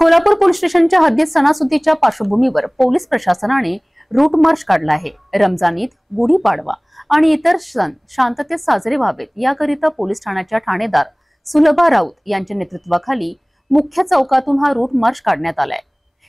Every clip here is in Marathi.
कोल्हापूर पोलीस स्टेशनच्या हद्दीत सणासुदीच्या पार्श्वभूमीवर पोलीस प्रशासनाने रूट मार्च काढला आहे। रमजान ईद, गुढीपाडवा आणि इतर सण शांततेत साजरे व्हावेत याकरिता पोलीस ठाण्याच्या ठाणेदार सुलभा राऊत यांच्या नेतृत्वाखाली मुख्य चौकातून हा रूट मार्च काढण्यात आलाय।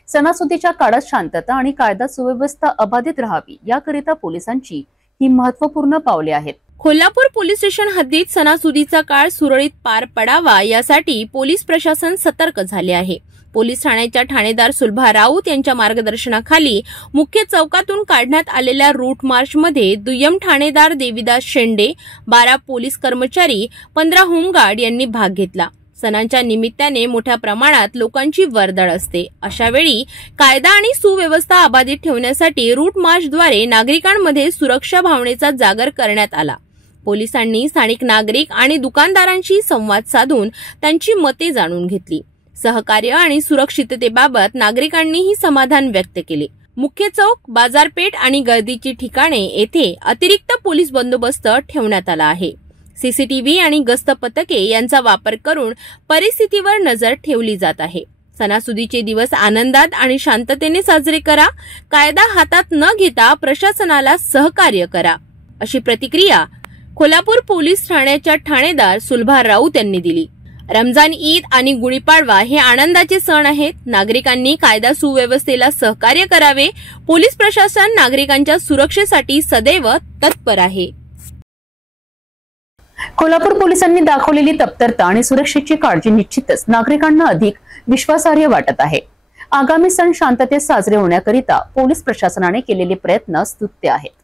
सणासुदीच्या काळात शांतता आणि कायदा सुव्यवस्था अबाधित राहावी याकरिता पोलिसांची ही महत्त्वपूर्ण पावले आहेत। कोल्हापूर पोलीस स्टेशन हद्दीत सणासुदीचा काळ सुरळीत पार पडावा यासाठी पोलीस प्रशासन सतर्क झाले आहे। पोलीस ठाण्याच्या ठाणेदार सुलभा राऊत यांच्या मार्गदर्शनाखाली मुख्य चौकातून काढण्यात आलेल्या रूट मार्चमध्ये दुय्यम ठाणेदार देविदास शेंडे, 12 पोलीस कर्मचारी, 15 होमगार्ड यांनी भाग घेतला। सणांच्या निमित्ताने मोठ्या प्रमाणात लोकांची वर्दळ असते। अशा वेळी कायदा आणि सुव्यवस्था अबाधित ठेवण्यासाठी रूट मार्चद्वारे नागरिकांमध्ये सुरक्षा भावनेचा जागर करण्यात आला। पोलिसांनी स्थानिक नागरिक आणि दुकानदारांशी संवाद साधून त्यांची मते जाणून घेतली। सहकार्य आणि सुरक्षिततेबाबत नागरिकांनीही समाधान व्यक्त केले। मुख्य चौक, बाजारपेठ आणि गर्दीची ठिकाणे येथे अतिरिक्त पोलीस बंदोबस्त ठेवण्यात आला आहे। सीसीटीव्ही आणि गस्त पथके यांचा वापर करून परिस्थितीवर नजर ठेवली जात आहे। सणासुदीचे दिवस आनंदात आणि शांततेने साजरे करा। कायदा हातात न घेता प्रशासनाला सहकार्य करा, अशी प्रतिक्रिया कोल्हापूर पोलीस ठाण्याच्या ठाणेदार सुलभा राऊत यांनी दिली। रमजान ईद आणि गुढीपाडवा हे आनंदाचे सण आहेत। नागरिकांनी कायदा सुव्यवस्थेला सहकार्य करावे। पोलीस प्रशासन नागरिकांच्या सुरक्षेसाठी सदैव तत्पर आहे। कोल्हापूर पोलिसांनी दाखवलेली तत्परता आणि सुरक्षेची काळजी निश्चितच नागरिकांना अधिक विश्वासार्ह वाटत आहे। आगामी सण शांततेत साजरे होण्याकरिता पोलीस प्रशासनाने केलेले प्रयत्न स्तुत्य आहेत।